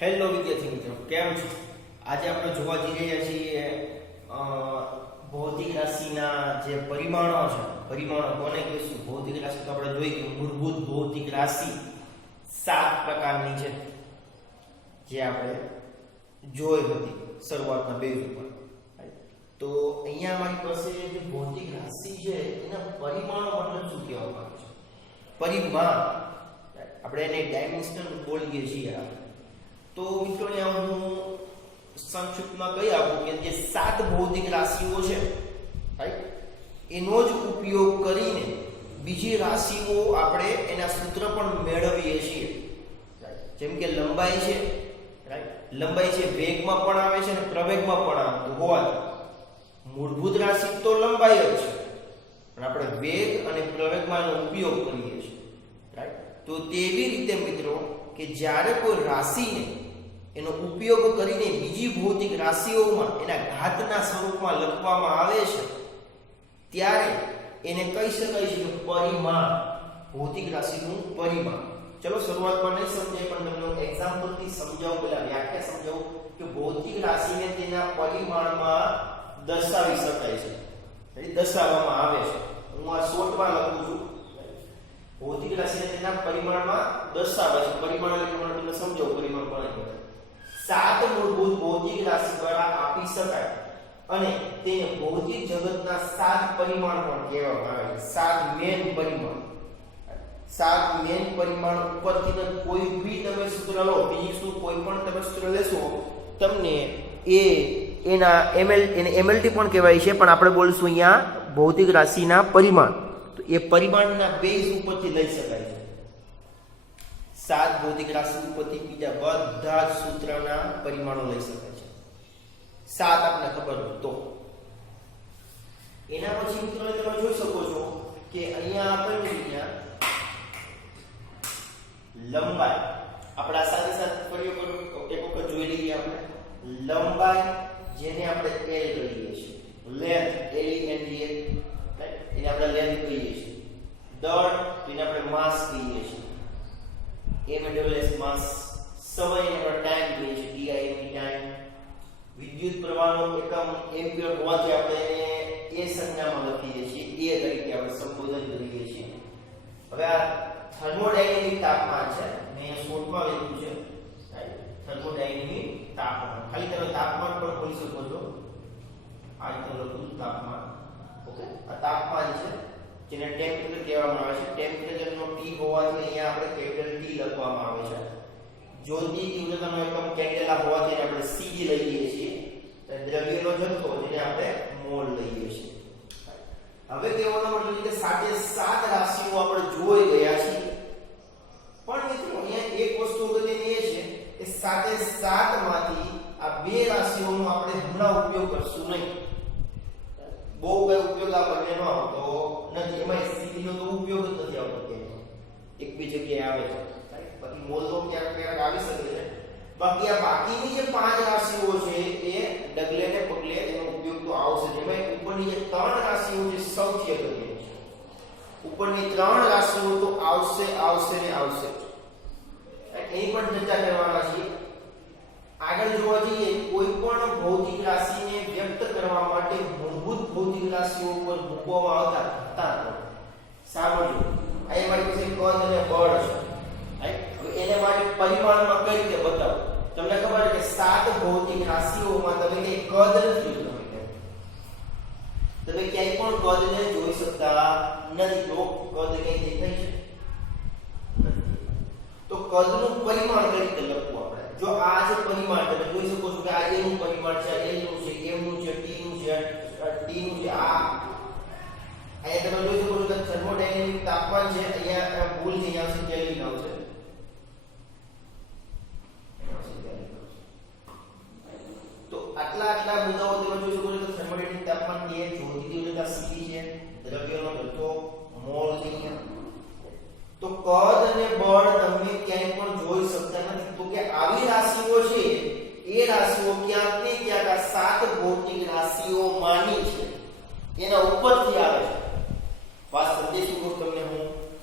Hello વિદ્યાર્થી મિત્રો, કેમ છો? આજે આપણે જોવા જઈ રહ્યા છીએ ભૌતિક રાશિના જે પરિમાણો છે. પરિમાણો કોને કહીશું? ભૌતિક રાશિ તો આપણે જોઈ કે મૂળભૂત ભૌતિક રાશિ 7 પ્રકારની છે, જે આપણે જોઈ હતી શરૂઆતના બેઝ ઉપર. તો અહીંયા અમારી પાસે જે ભૌતિક રાશિ છે એના પરિમાણો મતલબ શું કહેવામાં આવે છે? પરિમાણ આપણે એને ડાયમેન્શન બોલીએ છીએ. તો મિત્રો અહીંયા હું સંક્ષિપ્તમાં કહી આપું કે જે 7 ભૌતિક રાશિઓ છે, રાઈટ, એનો જ ઉપયોગ કરીને બીજી રાશિઓ આપણે એના સૂત્ર પણ મેળવીએ છીએ. જેમ કે લંબાઈ છે, રાઈટ, લંબાઈ છે વેગમાં પણ આવે છે અને પ્રવેગમાં પણ આવતું હોવાથી મૂળભૂત રાશિ તો લંબાઈ જ છે, પણ આપણે વેગ અને પ્રવેગમાં એનો ઉપયોગ કરીએ છીએ, રાઈટ. તો તેવી રીતે મિત્રો કે જ્યારે કોઈ રાશિને એનો ઉપયોગ કરીને બીજી ભૌતિક રાશિઓમાં એના ઘાતના સ્વરૂપમાં લખવામાં આવે છે, ત્યારે એને કહી શકાય છે કે પરિમાણ, ભૌતિક રાશિનું પરિમાણ. ચલો શરૂઆતમાં નહીં સમજાય પણ તમને એક્ઝામ્પલથી સમજાવું, પહેલા વ્યાખ્યા સમજાવું કે ભૌતિક રાશિને તેના પરિમાણમાં દર્શાવી શકાય છે, એટલે દર્શાવવામાં આવે છે. હું આ શોર્ટમાં લખું છું. ભૌતિક રાશિને તેના પરિમાણમાં દર્શાવે છે. પરિમાણ એટલે મને તમને સમજાવું પરિમાણ કોને કહેવાય. 7 મૂળભૂત ભૌતિક રાશિ દ્વારા આપી શકાય અને તેને ભૌતિક જગતના 7 પરિમાણ પણ કહેવામાં આવે છે. 7 મેન પરિમાણ. 7 મેન પરિમાણ ઉપરથી કોઈ ભી તમે સૂત્ર લો, ફિઝિક્સનું કોઈ પણ તમે સૂત્ર લેશો, તમને એના એમએલટી પણ કહેવાય છે, પણ આપણે બોલશું અહીંયા ભૌતિક રાશિના પરિમાણ. તો એ પરિમાણના બેઝ ઉપરથી લઈ શકાય છે. 7 ભૌતિક રાશિ ઉપરથી બીજા બધા જ સૂત્રના પરિમાણો લઈ શકાય છે. 7 આપને ખબર હોય તો. એના પછી મિત્રો તમે જોઈ શકો છો કે અહીંયા આપણે લંબાઈ આપણા સાથે સાથે ફરી એક વખત જોઈ લઈએ. આપણે લંબાઈ જેને આપણે L કહીએ છીએ, લેન્થ LENGth, એને આપણે લેન્થ કહીએ છીએ. દળ એને આપણે માસ કહીએ છીએ, MWS માસ. સમય એને આપણે ટાઈમ કહીએ છીએ, TIM ટાઈમ. વિદ્યુત પ્રવાહનો એકમ એમ્પિયર હોવાથી આપણે એને એ સંજ્ઞામાં લખીએ છીએ, એ તરીકે આપણે સંબોધન કરીએ છીએ. હવે આ થર્મોડાયનેમિક તાપમાન છે, મેં શોર્ટમાં લખ્યું છે, થર્મોડાયનેમિક તાપમાન. ખાલી તમે તાપમાન પણ બોલી શકો છો. આ રીતે લખું તાપમાન. ઓકે, આ તાપમાન છે જેને ટેમ્પરેચર કહેવામાં આવે છે. ટેમ્પરેચરનો T હોવાથી અહીંયા આપણે કેપિટલ T લખવામાં આવે છે. જ્યોતિ તીવ્રતાનો એકમ કેન્ડેલા હોવાથી આપણે CD લઈએ છીએ. દ્રવ્યનો જથ્થો જેને આપણે મોલ લઈએ છીએ. હવે કહેવાનો મતલબ કે સાથે 7 રાશિઓ આપણે જોઈ ગયા છીએ, પણ મિત્રો અહીંયા એક વસ્તુ અગત્યની એ છે કે સાથે 7 માંથી આ 2 રાશિઓનો આપણે હમણાં ઉપયોગ કરશું નહીં. બહુ કઈ ઉપયોગ આ બંનેનો આવતો નથી. એમાં સ્થિતિનો તો ઉપયોગ જ નથી આવતો, એક બી જગ્યાએ આવે છે. બાકી મોલનો ક્યાંક ક્યાંક આવી શકે છે. બાકી આ બાકીની જે 5 રાશિઓ છે એ ડગલે ને પગલે એનો ઉપયોગ તો આવશે. એમાં ઉપરની જે 3 રાશિઓ છે સૌથી અગત્યની છે. ઉપરની 3 રાશિઓ તો આવશે ને આવશે. એની પણ ચર્ચા કરવાના છીએ. આગળ જોવા જઈએ, કોઈ પણ ભૌતિક રાશિને વ્યક્ત કરવા માટે મૂળભૂત ભૌતિક રાશિઓ પર મૂકવામાં આવતા ઘાતાંકો. સાંભળજો, આ મારી પાસે કદ અને બળ છે. હવે એને માટે પરિમાણમાં કઈ રીતે બતાવો? તમને ખબર છે કે 7 ભૌતિક રાશિઓમાં તમે કઈ કદ નથી જોયું. તમે ક્યાંય પણ કદને જોઈ શકતા નથી. તો કદ કઈ દેખાય છે? તો કદનું પરિમાણ કઈ રીતે લખવું આપણે? જો આ જે પરિમાણ તમે જોઈ શકો છો કે આ એનું પરિમાણ છે, L નું છે, M નું છે, T નું છે, T નું છે. અહીંયા તમે જોઈ શકો છો કે થર્મોડાયનેમિક તાપમાન છે, અહીંયા ભૂલ થઈ આવશે, કેલ્વિન આવશે. તો આટલા મુદ્દાઓ તમે જોઈ શકો છો કે થર્મોડાયનેમિક તાપમાન કે જ્યોતિ તીવ્રતા C છે, દ્રવ્યનો જથ્થો મોલ છે. તો કદ અને બળ તમે ક્યાંય પણ જોઈ શકતા નથી. તો કે આવી રાશિઓ છે એ રાશિઓ ક્યાંક ને ક્યાંક આ 7 ભૌતિક રાશિઓ માની છે, એના ઉપરથી આવે છે. વાત સંદેશ તમને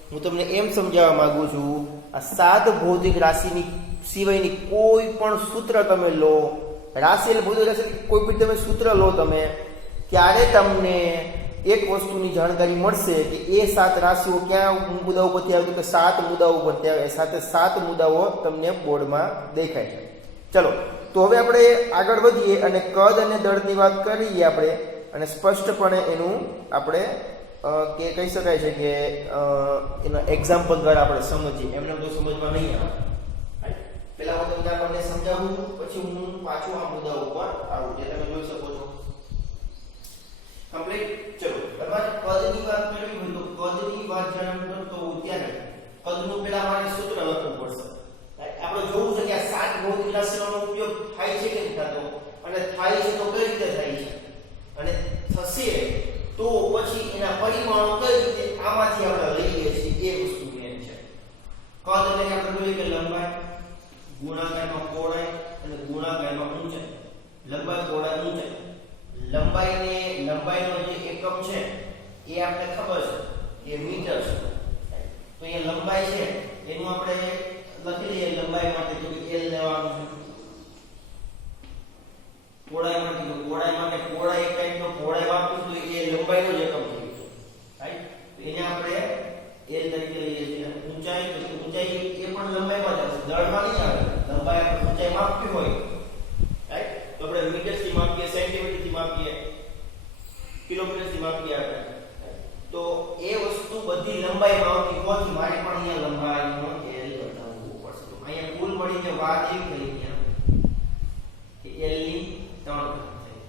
હું તમને એમ સમજાવવા માંગુ છું, આ 7 ભૌતિક રાશિની સિવાયની કોઈ પણ સૂત્ર તમે લો, રાશિ એટલે ભૌતિક રાશિ કોઈ પણ તમે સૂત્ર લો તમે, ત્યારે તમને એક વસ્તુની જાણકારી મળશે કે એ 7 રાશિઓ ક્યાં મુદ્દાઓ પરથી આવે, કે 7 મુદ્દાઓ પરથી આવે. સાથે 7 મુદ્દાઓ તમને બોર્ડમાં દેખાય છે. ચલો તો હવે આપણે આગળ વધીએ અને કદ અને દળની વાત કરીએ આપણે, અને સ્પષ્ટપણે એનું આપણે કે કહી શકાય છે કે એના એક્ઝામ્પલ દ્વારા આપણે સમજીએ. એમને તો સમજવા નહીં આવે. પહેલા હું તમને આપણને સમજાવું, પછી હું પાછું આ મુદ્દા ઉપર આવું, જે તમે જોઈ શકો છો કમ્પ્લીટ. ચલો તમારે કદની વાત કરવી હોય તો કદની વાત જ્યારે કરતો હોઉં ત્યારે કદનું પહેલા મારે સૂત્ર લખવું પડશે. આપણે જોવું છે કે આ 7 ભૌતિક રાશિઓનો ઉપયોગ થાય છે કે નહીં થતો, અને થાય છે તો કઈ રીતે થાય છે, અને થશે તો પછી એના પરિમાણો કઈ રીતે આમાંથી આપણે લઈએ છીએ, એ વસ્તુ મેન છે. કદ એટલે આપણે બોલીએ કે લંબાઈ ગુણાકારમાં પહોળાઈ અને ગુણાકારમાં ઊંચાઈ. લંબાઈ પહોળાઈ ઊંચાઈ. લંબાઈનો જે એકમ છે એ આપણે ખબર છે એ મીટર છે. તો એ લંબાઈ છે એનું આપણે લખી લઈએ લંબાઈ માટે તો L લેવાનું છે. પહોળાઈ માટે તો પહોળાઈ એક ટાઈપનો પહોળાઈ વાપરું તો એ લંબાઈનો જ એકમ થઈ ગયો, રાઈટ. તો એને આપણે L તરીકે લઈએ છીએ. ઊંચાઈ તો ઊંચાઈ એ પણ લંબાઈમાં જ આવશે, દળમાં નહીં આવે. લંબાઈ આપણે ઊંચાઈ માપવી હોય, રાઈટ, તો આપણે મીટરથી માપીએ, સેન્ટીમીટરથી માપીએ, કિલોમીટરથી માપીએ આપણે. તો એ વસ્તુ બધી લંબાઈમાં આવતી હોવાથી મારે પણ અહીંયા લંબાઈનો L બતાવવું પડશે. તો અહીંયા કુલ મળીને વાત એવી થઈ કે L ની 3 ઘાત થઈ.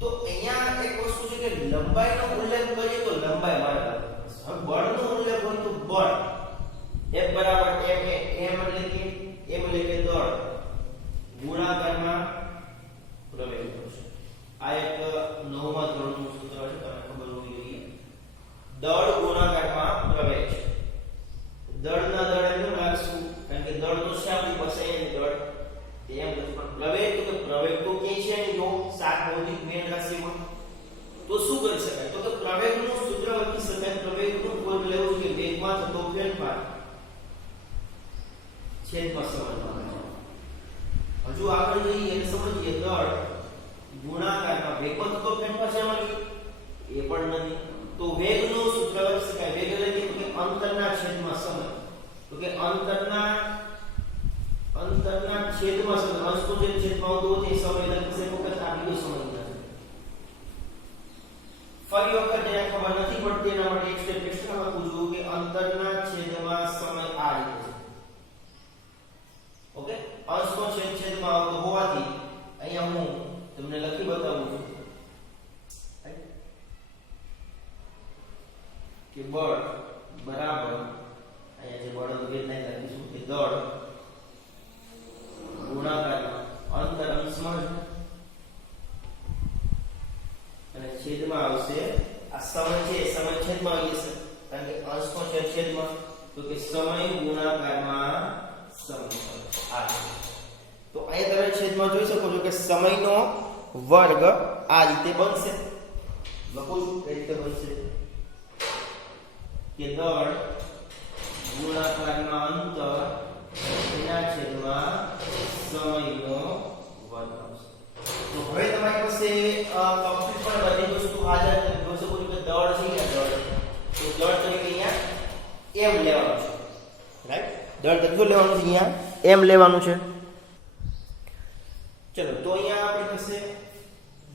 તો અહીંયા એક વસ્તુ છે કે લંબાઈનો ઉલ્લેખ કરીએ તો લંબાઈ મારે લખવું પડશે. હવે બળનો ઉલ્લેખ હોય તો બળ F બરાબર m એટલે કે દળ ગુણાકારમાં પ્રવેગ થશે. આ એક 9મા ધોરણનું સૂત્ર છે, તમને ખબર હોવી જોઈએ. દળ ગુણાકારમાં પ્રવેગ છે. દળના દળ એમ રાખશું, કારણ કે દળ તો છે આપણી પાસે, એની દળ એમ નથી, પણ પ્રવેગ તો પ્રવેગ તો કે છે ને જો 7 ભૌતિક મેન રાશિમાં. તો શું કરી શકાય, તો પ્રવેગનું સૂત્ર લખી શકાય. પ્રવેગનું ફોર્મ્યુલા એવું છે કે વેગમાં થતો ફેરફાર છેદમાં સમજવાનું છે. હજુ આગળ જઈએ અને સમજીએ. દળ ગુણાકારમાં વેગમાં થતો ફેરફાર છે એમાં એ પણ નથી. તો વેગનું સૂત્ર લખી શકાય. વેગ એટલે કે અંતરના છેદમાં સમય. તો કે અંતરના છેદમાં સમય, અંશ તો જે છેદમાં આવતો હોય તે સમય લખી શકે. વખત આ બીજો સમય નથી. ફરી વખત એને ખબર નથી પડતી એના માટે એક સ્ટેપ એક્સ્ટ્રા લખું છું કે અંતરના છેદમાં સમય આ રીતે છે. ઓકે, અંશનો છેદમાં આવતો હોવાથી અહીંયા હું તમને લખી બતાવું છું કે બળ બરાબર અહીંયા જે બળનો વેદના લખીશું કે દળ ગુણાકારમાં અંતર અંશમાં અને છેદમાં આવશે આ સમય છે, સમય છેદમાં આવી જશે કારણ કે અંશનો છેદમાં, તો કે સમય ગુણાકારમાં સમય. તો અહીંયા તમે છેદમાં જોઈ શકો છો કે સમયનો વર્ગ આ રીતે બનશે. લખું છું કઈ રીતે બનશે કે દળ ગુણાકારમાં અંતર એના છેદમાં સમયનો વર્ગ આવશે. તો હવે તમારી પાસે કમ્પ્લીટ પણ બધી વસ્તુ હાજર છે. જોઈ શકો છો કે દળ છે કે દળ, તો દળ તરીકે અહીંયા m લેવાનું છે, રાઈટ. દળ તરીકે લેવાનું છે, અહીંયા m લેવાનું છે. ચલો તો અહીંયા આપણી પાસે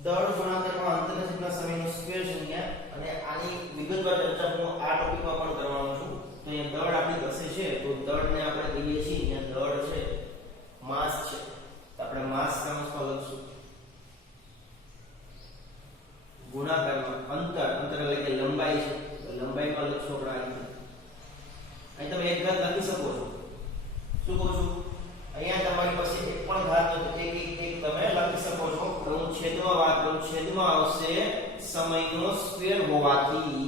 દળ ગુણાકારમાં અંતરના છેદમાં સમયનો સ્ક્વેર છે અહીંયા, અને આની વિગતવાર ચર્ચા હું આ ટોપિકમાં પણ કરવાનો છું. તો અહીંયા દળ આપણી પાસે છે, તો દળને આપણે કહીએ છીએ અહીંયા દળ છે, માસ છે, તો આપણે માસ કૌંસમાં લખશું. ગુણાકારમાં અંતર એટલે કે લંબાઈ છે, તો લંબાઈમાં લખશો આપણે અહીં તમે એક ઘાત લખી શકો છો. શું કહું છું, અહીંયા તમારી પાસે એક પણ ઘાત નથી, એક તમે લખી શકો છો. હું છેદમાં વાત કરું, છેદમાં આવશે સમયનો સ્ક્વેર હોવાથી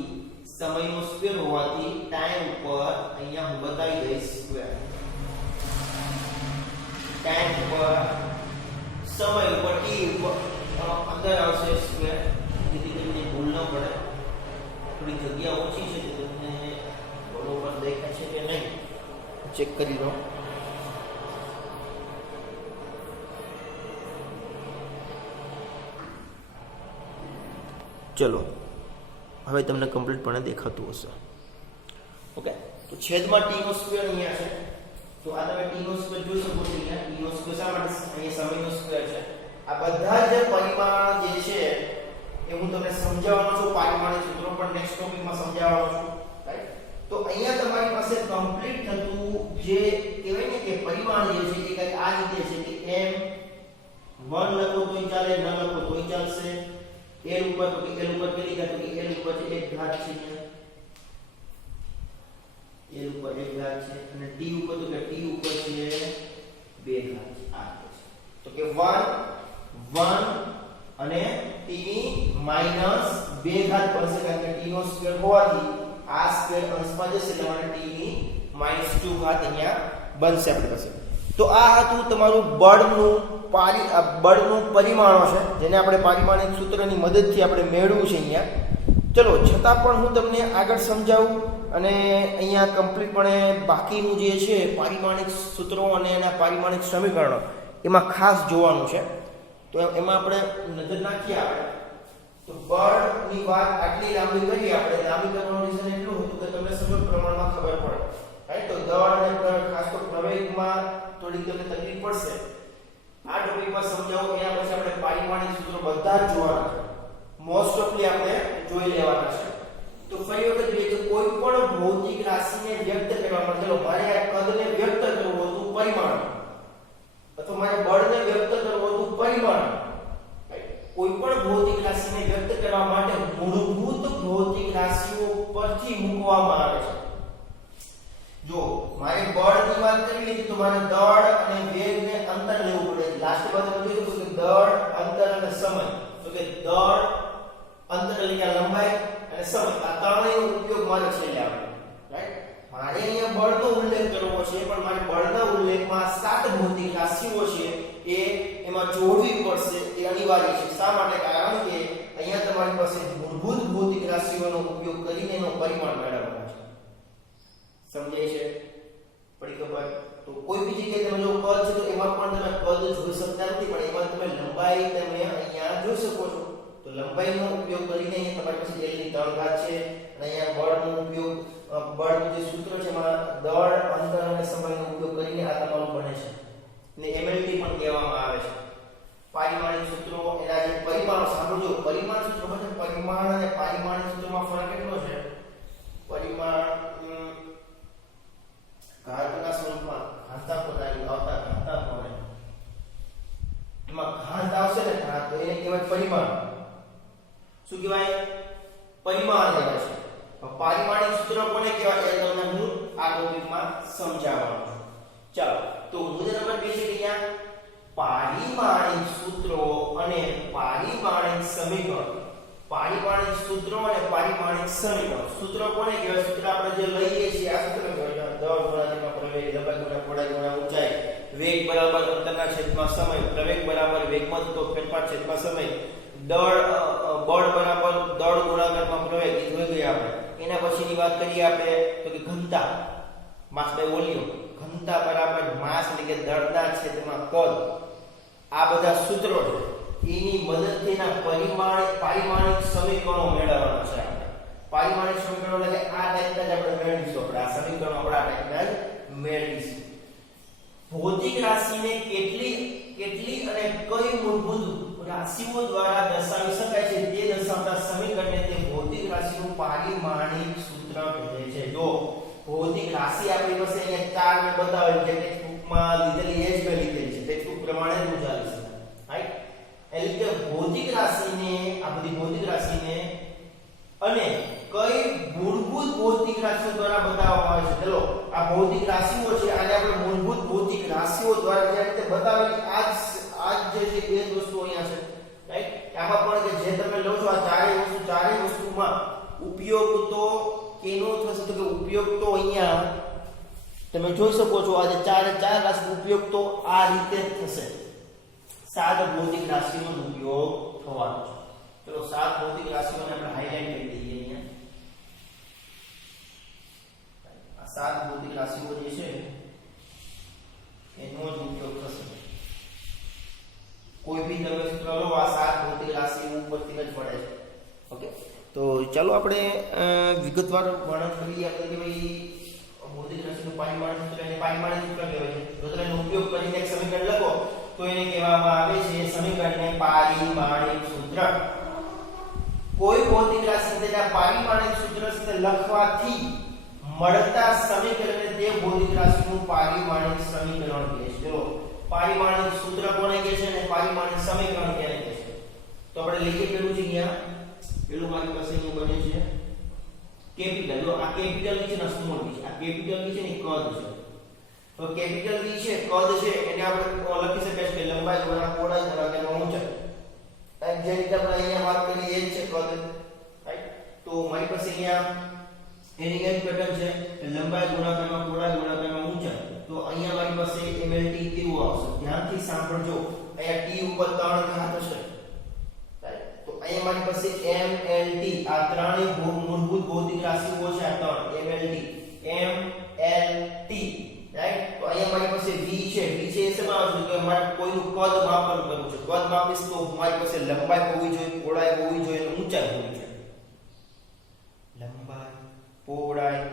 ટાઈમ ઉપર અહીંયા હું બતાવી દઈશ સ્ક્વેર. ટાઈમ ઉપર સમય ઉપર t ઉપર અંદર આવશે સ્ક્વેર, જેથી તમને ભૂલ ન પડે. થોડી જગ્યા ઓછી છે તો તમને બરોબર દેખાય છે કે નહીં ચેક કરી લો. ચલો હવે તમને કમ્પ્લીટપણે દેખાતું હશે. ઓકે, તો છેદમાં t નો સ્ક્વેર અહીંયા છે. તો આ તમે t નો સ્ક્વેર જોઈ શકો છો. અહીંયા t નો સ્ક્વેર શા માટે? અહીંયા સમયનો સ્ક્વેર છે. આ બધા જ પરિમાણ જે છે એ હું તમને સમજાવવાનો છું. પારિમાણિક સૂત્રો પણ નેક્સ્ટ ટોપિકમાં સમજાવવાનો છું. રાઈટ? તો અહીંયા તમારી પાસે કમ્પ્લીટ થતું જે કહેવાય ને કે પરિમાણ જે છે એ કંઈક આ રીતે છે કે m 1 લખો તોય ચાલે, ન લખો તોય ચાલશે. l ઉપર તો કે l ઉપર કેટલી ઘાત? તો કે l ઉપર છે 1 ઘાત છે. l ઉપર 1 ઘાત છે અને t ઉપર તો કે t ઉપર છે 2 ઘાત છે. આ છે તો કે 1 અને t ની -2 ઘાત બનશે કારણ કે t નો સ્ક્વેર હોવાથી આ સ્ક્વેર અંશમાં જશે એટલે મને t ની -2 ઘાત અહીંયા બનશે આપણી પાસે. તો આ હતું તમારું બળનું પરિમાણો છે જેને આપણે પારિમાણિક સૂત્રની મદદથી આપણે મેળવ્યું છે અહીંયા. ચલો છતાં પણ હું તમને આગળ સમજાવું અને અહીંયા કમ્પ્લીટપણે બાકીનું જે છે પારિમાણિક સૂત્રો અને એના પારિમાણિક સમીકરણો એમાં ખાસ જોવાનું છે. તો એમાં આપણે નજર નાખીએ. આપણે તો બળની વાત આટલી લાંબી કરી. આપણે લાંબી કરવાનું રીઝન એટલું હતું કે તમને સચોટ પ્રમાણમાં ખબર પડે. રાઈટ? તો દળ અને ખાસ તો પ્રવેગમાં થોડી તમને તકલીફ પડશે. આ ટોપિકમાં સમજાવું એના પછી આપણે પારિમાણિક સૂત્રો બધા જ જોવાના છે. મોસ્ટ ઓફલી આપણે જોઈ લેવાના છે. તો ફરી વખત જોઈએ કે કોઈ પણ ભૌતિક રાશિને વ્યક્ત કરવા માટે ચલો મારે આ કદને વ્યક્ત કરવું હતું પરિમાણ અથવા મારે બળને વ્યક્ત કરવું હતું પરિમાણ. કોઈ પણ ભૌતિક રાશિને વ્યક્ત કરવા માટે મૂળભૂત ભૌતિક રાશિઓ પરથી મૂકવામાં આવે છે. જો મારે બળની વાત કરવી હતી તો મારે દળ અને વેગને અંતર લેવું પડે. લાસ્ટ બાદ આપણે જોયું કે દળ, અંતર અને સમય. તો કે દળ, અંતર એટલે કે લંબાઈ અને સમય આ ત્રણેયનો ઉપયોગ મારે છે લેવાનો. રાઈટ? મારે અહીંયા બળનો ઉલ્લેખ કરવો છે પણ મારે બળના ઉલ્લેખમાં 7 ભૌતિક રાશિઓ છે એ એમાં જોડવી પડશે. એ અનિવાર્ય છે. શા માટે? કારણ કે અહીંયા તમારી પાસે મૂળભૂત ભૌતિક રાશિઓનો ઉપયોગ કરીને એનો પરિમાણ મેળવવાનો છે. સમજાય છે? પડી ખબર? તો કોઈ બી જગ્યાએ તમે જો પદ છે તો એમાં પણ તમે પદ જોઈ શકતા નથી પણ એમાં તમે લંબાઈ તમે અહીંયા જોઈ શકો છો. તો લંબાઈનો ઉપયોગ કરીને અહીંયા તમારી પાસે l ની 3 ઘાત છે અને અહીંયા બળનો ઉપયોગ બળનું જે સૂત્ર છે એમાં દળ, અંતર અને સમયનો ઉપયોગ કરીને આ તમારું બને છે. ને MLT પણ કહેવામાં આવે છે. પારિમાણિક સૂત્રો એના જે પરિમાણો સાંભળજો. પરિમાણ સૂત્રો એટલે પરિમાણ અને પારિમાણિક સૂત્રોમાં ફરક કેટલો છે? પરિમાણ ઘાતના સ્વરૂપમાં ઘાતાંકો આવતા ઘાતાંકો એમાં ઘાત આવશે ને ઘાત તો એને કહેવાય પરિમાણ. શું કહેવાય? પરિમાણ કહેવાય છે. પારિમાણિક સૂત્ર કોને કહેવાય એ તમને હું આ ટોપિકમાં સમજાવવાનો છું. ચાલો તો મુદ્દા નંબર 2 છે કે અહીંયા પારિમાણિક સૂત્રો અને પારિમાણિક સમીકરણ. પારિમાણિક સૂત્રો અને પારિમાણિક સમીકરણ. સૂત્રો કોને કહેવાય? સૂત્ર આપણે જે લઈએ છીએ આ સૂત્ર કહેવાય. દળ ગુણ્યા પ્રવેગ, લંબાઈ ગુણ્યા પહોળાઈ ગુણ્યા ઊંચાઈ, વેગ બરાબર અંતરના છેદમાં સમય, પ્રવેગ બરાબર વેગમાં થતો ફેરફાર છેદમાં સમય, બળ બરાબર દળ ગુણાકારમાં પ્રવેગ. એ જોઈ ગયા આપણે. એના પછીની વાત કરીએ આપણે તો કે ઘનતા, માસ બાય વોલ્યુમ. ઘનતા બરાબર માસ એટલે કે દળના છેદમાં કદ. આ બધા સૂત્રો છે. એની મદદથી ના પારિમાણિક સમીકરણો મેળવવાના છે આપણે. પારિમાણિક સમીકરણો એટલે કે આ ટાઈપના જ આપણે મેળવીશું. આપણે આ સમીકરણો આપણે આ ટાઈપના જ મેળવીશું. ભૌતિક રાશિને કેટલી અને કઈ મૂળભૂત રાશિઓ દ્વારા દર્શાવી શકાય છે તે દર્શાવતા સમીકરણને તે ભૌતિક રાશિનું પારિમાણિક સૂત્ર કહે છે. જો ભૌતિક રાશિ આપણી પાસે અહીંયા 4 મે બતાવેલ છે કે ટૂંકમાં લીધેલી એ જ મે લીધેલી છે. તે ટૂંક પ્રમાણે જ ઉજાવી છે. રાઈટ? એટલે કે ભૌતિક રાશિને આ બધી ભૌતિક રાશિને અને કઈ મૂળભૂત ભૌતિક રાશિઓ દ્વારા બતાવવામાં આવે છે. ચલો આ ભૌતિક રાશિઓ છે આને આપણે મૂળભૂત ભૌતિક રાશિઓ દ્વારા જે રીતે બતાવેલી આજ જે છે એ જ વસ્તુ અહીંયા છે. રાઈટ? આમાં પણ કે જે તમે લો છો આ ચારેય વસ્તુમાં ઉપયોગ તો કેનો થશે? તો કે ઉપયોગ તો અહીંયા તમે જોઈ શકો છો આ જે ચાર રાશિનો ઉપયોગ તો આ રીતે થશે. 7 ભૌતિક રાશિનો ઉપયોગ થવાનો છે. ચલો 7 ભૌતિક રાશિઓને આપણે હાઇલાઇટ કરી દઈએ અહીંયા. સાત ભૌતિક રાશિઓ જે છે એનો જ ઉપયોગ થશે કોઈ ભી તમે સૂત્ર લો આ સાત ભૌતિક રાશિઓ ઉપરથી જ પડે છે ઓકે તો ચાલો આપણે વિગતવાર વર્ણન કરીએ આપણે કે ભાઈ ભૌતિક રાશિનું પારિમાણિક સૂત્ર અને પારિમાણિક સૂત્ર કહેવાય છે જો તમે એનો ઉપયોગ કરીને એક સમીકરણ લખો તો એને કહેવામાં આવે છે સમીકરણને પારિમાણિક સૂત્ર કોઈ ભૌતિક રાશિ તેના પારિમાણિક સૂત્ર સાથે લખવાથી મળતા સમીકરણને તે ભૌતિક રાશિનું પારિમાણિક સમીકરણ કહે છે જો પારિમાણિક સૂત્ર કોને કહે છે અને પારિમાણિક સમીકરણ કોને કહે છે તો આપણે લખીએ પેલું છે અહીંયા પેલું મારી પાસે અહીંયા બને છે કેપિટલ જો આ કેપિટલ ની છે ને સ્મોલ ની છે આ કેપિટલ ની છે ને કદ છે તો કેપિટલ ની છે કદ છે એને આપણે લખી શકાય છે લંબાઈ ગુણ્યા પહોળાઈ ગુણ્યા ઊંચાઈ જે રીતે આપણે અહીંયા વાત કરી એ જ છે કદ રાઈટ તો મારી પાસે અહીંયા એની એક પેટર્ન છે લંબાઈ ગુણાકારમાં પહોળાઈ ગુણાકારમાં ઊંચાઈ તો અહીંયા મારી પાસે mlt કેવું આવશે ધ્યાનથી સાંભળજો અહીંયા t ઉપર 3 ઘાત હશે રાઈટ તો અહીંયા મારી પાસે mlt આ ત્રણેય મૂળભૂત ભૌતિક રાશિઓ છે આ ત્રણ mlt રાઈટ તો અહીંયા મારી પાસે v છે એ શેમાં આવશે કે મારે કોઈનું કદ માપન કરવું છે કદ માપીશ તો મારી પાસે લંબાઈ હોવી જોઈએ પહોળાઈ હોવી જોઈએ અને ઊંચાઈ હોવી જોઈએ લંબાઈ પહોળાઈ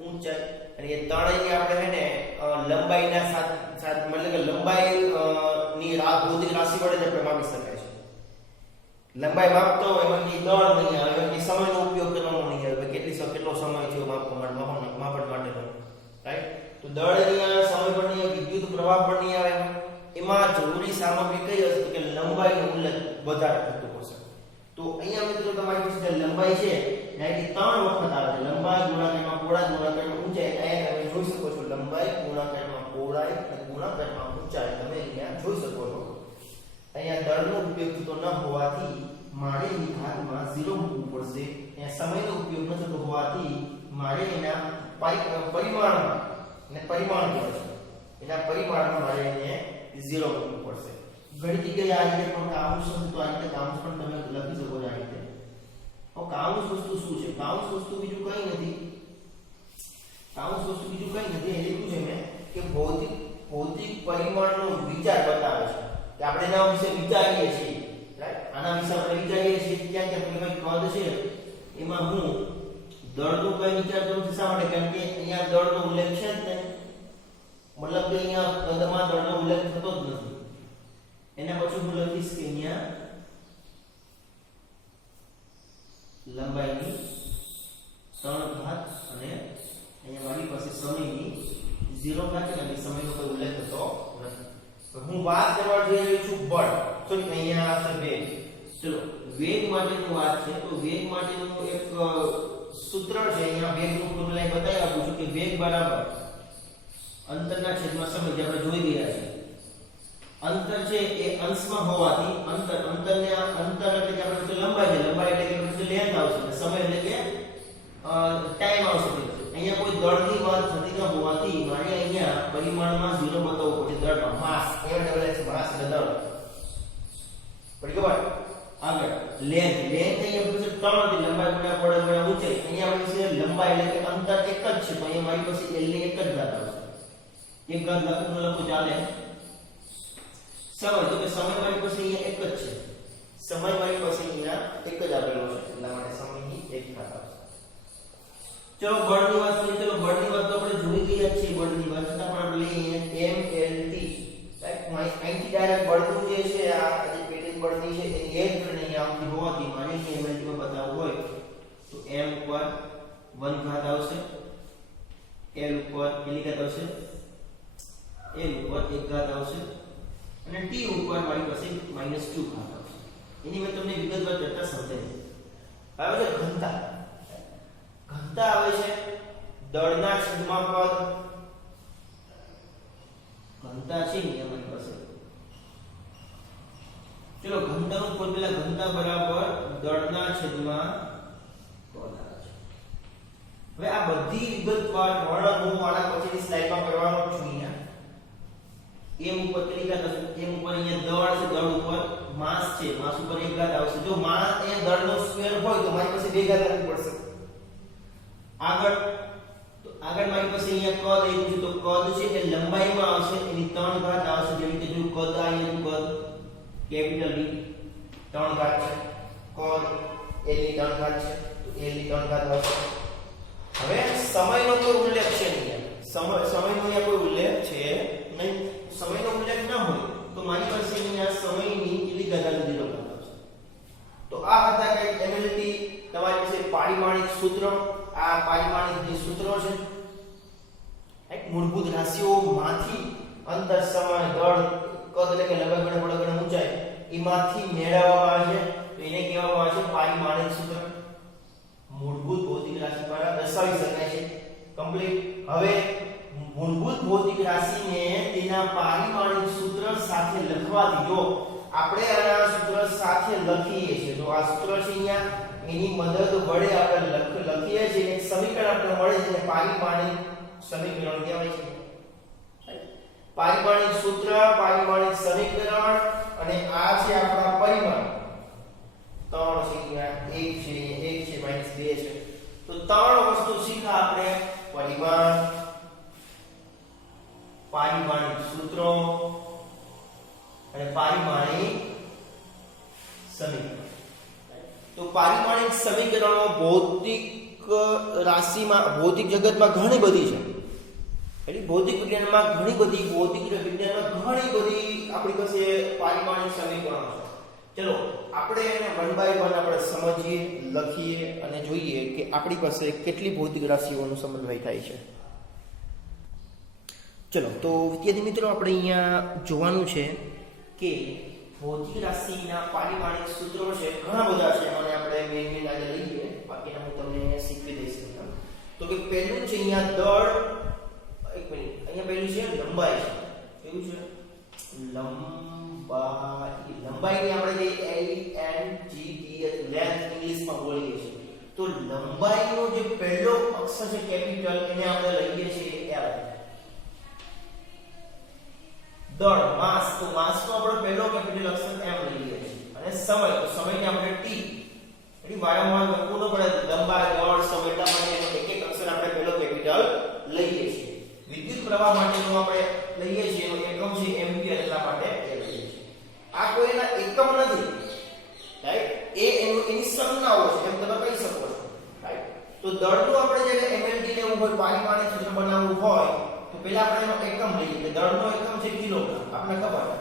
ઊંચાઈ અને એ ત્રણેયને આપણે હે ને લંબાઈના સાથ મતલબ કે લંબાઈ ની ભૌતિક રાશિ વડે જ આપણે માપી શકાય છે લંબાઈ માપતો હોય એમાં કે દળ નહીં આવે કે સમયનો ઉપયોગ કરવાનો નહીં આવે કેટલો સમય થયો માપન માટેનો રાઈટ તો દળની સમય પણ નહીં વિદ્યુત પ્રવાહ પણ નહીં આવે એમાં જરૂરી સામગ્રી કઈ હશે તો કે લંબાઈનો ઉલ્લેખ વધારે થતો હશે તો અહીંયા મિત્રો તમારી પાસે લંબાઈ છે એની 3 વખત આવે છે લંબાઈ ગુણાકારમાં પહોળાઈ ગુણાકારમાં ઊંચાઈ અહીંયા તમે જોઈ શકો છો લંબાઈ ગુણાકારમાં પહોળાઈ અને ગુણાકારમાં ઊંચાઈ તમે અહીંયા જોઈ શકો છો અહીંયા દળનો ઉપયોગ થતો ન હોવાથી મારે એની ઘાતમાં 0 મૂકવું પડશે અહીંયા સમયનો ઉપયોગ ન થતો હોવાથી મારે એના પરિમાણમાં ને પરિમાણ કહેવાય છે એના પરિમાણમાં મારે એને 0 મૂકવું પડશે ઘણી જગ્યાએ આ રીતે પણ કાઉન્સ તો આ રીતે કાઉન્સ પણ તમે લખી શકો છો આ રીતે તો કાઉન્સ વસ્તુ શું છે કાઉન્સ વસ્તુ બીજું કંઈ નથી એ લખ્યું છે મેં કે ભૌતિક પરિમાણનો વિચાર બતાવે છે કે આપણે એના વિશે વિચારીએ છીએ રાઈટ આના વિશે આપણે વિચારીએ છીએ ક્યાં ક્યાં કોઈ કદ છે એમાં હું દળનું કઈ વિચાર કરું છું શા માટે કારણ કે અહીંયા દળનો ઉલ્લેખ છે જ નહીં મતલબ કે અહીંયા કદમાં દળનો ઉલ્લેખ થતો જ નથી એના પછી હું લખીશ કે અહીંયા લંબાઈની 3 ઘાત અને અહીંયા મારી પાસે સમયની 0 ઘાત અને સમયનો કોઈ ઉલ્લેખ થતો નથી તો હું વાત કરવા જઈ રહ્યો છું બળ તો અહીંયા આવશે વેગ ચલો વેગ માટેની વાત છે તો વેગ માટેનું એક સૂત્ર છે અહીંયા વેગનું ફોર્મ્યુલા બતાવી આપું છું કે વેગ બરાબર અંતરના છેદમાં સમય જે આપણે જોઈ રહ્યા છીએ અંતર છે એ અંશમાં હોવાથી અંતર એટલે કે આપણે લંબાઈ એટલે કે લેન્થ આવશે સમય એટલે કે ટાઈમ આવશે અહીંયા કોઈ દળની વાત થતી ન હોવાથી મારે અહીંયા પરિમાણમાં 0 બતાવવું પડે દળમાં માસ માસ એટલે દળ પડી ગયો આગળ લેન્થ અહીંયા પછી 3 હતી લંબાઈ ગુણ્યા પહોળાઈ ગુણ્યા ઊંચાઈ અહીંયા આપણી પાસે લંબાઈ એટલે કે અંતર એક જ છે તો અહીંયા મારી પાસે l ની એક જ ઘાત આવશે એક ઘાત લખો ચાલે સમય તો કે સમય મારી પાસે અહીંયા એક જ છે સમય મારી પાસે અહીંયા એક જ આપેલો છે એટલા માટે સમયની એક ઘાત આવશે ચલો બળની વાત કરીએ ચલો બળની વાત તો આપણે જોઈ ગયા છીએ બળની વાત છતાં પણ આપણે લઈએ mlt રાઈટ અહીંથી ડાયરેક્ટ બળનું જે છે આ જે પેટેજ બળની છે એની એક ગણ અહીંયા આવતી હોવાથી મારે અહીંયા mlt માં બતાવવું હોય તો m ઉપર 1 ઘાત આવશે l ઉપર કેટલી ઘાત આવશે l ઉપર 1 ઘાત આવશે અને t ઉપર મારી પાસે -2 ઘાત આવશે એની મેં તમને વિગતવાર ચર્ચા સમજાવી આવે છે ઘનતા આવે છે દળના છેદમાં પદ ઘનતા છે ને અમારી પાસે ચલો ઘનતાનું ફોર્મ્યુલા ઘનતા બરાબર દળના છેદમાં પદ આવે છે હવે આ બધી વિગતવાર વર્ણન હું આના પછીની સ્લાઇડમાં કરવાનો છું અહીંયા m ઉપર કેટલી ઘાત આવશે m ઉપર અહીંયા દળ છે દળ ઉપર માસ છે માસ ઉપર 1 ઘાત આવશે જો માસ અહીંયા દળનો સ્ક્વેર હોય તો મારી પાસે 2 ઘાત આવવી પડશે આગળ તો આગળ મારી પાસે અહીંયા કદ આપ્યું છે, તો કદ છે એ લંબાઈમાં આવશે એની 3 ઘાત આવશે. જેવી રીતે જો કદ આનું કદ કેપિટલ B 3 ઘાત છે, કદ L ની 3 ઘાત છે, તો L ની 3 ઘાત આવશે. હવે સમયનો કોઈ ઉલ્લેખ છે નહીં, સમયનો અહીંયા કોઈ ઉલ્લેખ છે નહીં. સમયનો ઉલ્લેખ ન હોય તો મારી પાસે અહીંયા સમયની કેટલી ઘાત લીધેલો આવશે. તો આ હતા કે MLT તમારી પાસે પારિમાણિક સૂત્ર. આ પારિમાણિક જે સૂત્રો છે એક મૂળભૂત રાશિઓમાંથી અંતર, સમય, દળ, કદ એટલે કે લંબાઈ, બળગણ, ઊંચાઈ એમાંથી મેળવવામાં આવે છે. તો એને કહેવામાં આવે છે પારિમાણિક સૂત્ર. મૂળભૂત ભૌતિક રાશિ દ્વારા દર્શાવી શકાય છે. કમ્પ્લીટ. હવે મૂળભૂત ભૌતિક રાશિને તેના પારિમાણિક સૂત્ર સાથે લખવાથી જો આપણે આના સૂત્ર સાથે લખીએ છીએ, તો આ સૂત્ર છે અહીંયા એની મદદ વડે આપણે લખીએ છીએ એક સમીકરણ આપણે મળે છે, અને પારિમાણિક સમીકરણ કહેવાય છે. પારિમાણિક સૂત્ર, પારિમાણિક સમીકરણ, અને આ છે આપણા પરિમાણ. 3 છે અહીંયા, 1 છે, 2 છે. તો 3 વસ્તુ શીખા આપણે: પરિમાણ, પારિમાણિક સૂત્રો અને પારિમાણિક સમીકરણ. તો પારિમાણિક સમીકરણો ભૌતિક રાશિમાં, ભૌતિક જગતમાં ઘણી બધી છે. એટલે ભૌતિક વિજ્ઞાનમાં ઘણી બધી આપણી પાસે પારિમાણિક સમીકરણો છે. ચલો આપણે એને 1 by 1 આપણે સમજીએ, લખીએ અને જોઈએ કે આપણી પાસે કેટલી ભૌતિક રાશિઓનો સમન્વય થાય છે. ચલો તો વિદ્યાર્થી મિત્રો આપણે અહીંયા જોવાનું છે કે ભૌતિક રાશિના પારિમાણિક સૂત્રો છે ઘણા બધા છે, અને આપણે મેઇન આજે લઈએ, બાકીના હું તમને શીખવી દઈશ. તો કે પહેલું છે અહીંયા દળ, એક મિનિટ, અહીંયા પહેલું છે લંબાઈ છે. કેવું છે? લંબાઈને આપણે જે LNGTH લેન્થ ઇંગ્લિશમાં બોલીએ છીએ. તો લંબાઈનો જે પહેલો અક્ષર છે કેપિટલ, એને આપણે લઈએ છીએ L. દળ, માસ, તો માસનો આપણે પહેલો કેપિટલ અક્ષર M લઈએ છીએ. અને સમય, તો સમયને આપણે T. એટલે વારંવાર લખવું ન પડે. લંબાઈ, દળ, સમય એટલા માટે એક એક અક્ષર આપણે પહેલો કેપિટલ લઈએ છીએ. વિદ્યુત પ્રવાહ માટેનો આપણે લઈએ છીએ એનો એકમ છે એમ્પિયર, એટલા માટે એ લઈએ છીએ. આ કોઈના એકમ નથી, રાઈટ? એ એની સંજ્ઞાઓ છે, એમ તમે કહી શકો છો, રાઈટ? તો દળનું આપણે જ્યારે MLT લેવું હોય, પારિમાણિક સૂત્ર બનાવવું હોય, તો પહેલા આપણે એનો એકમ લઈએ. કે દળનો એકમ છે કિલોગ્રામ. આપણે ખબર છે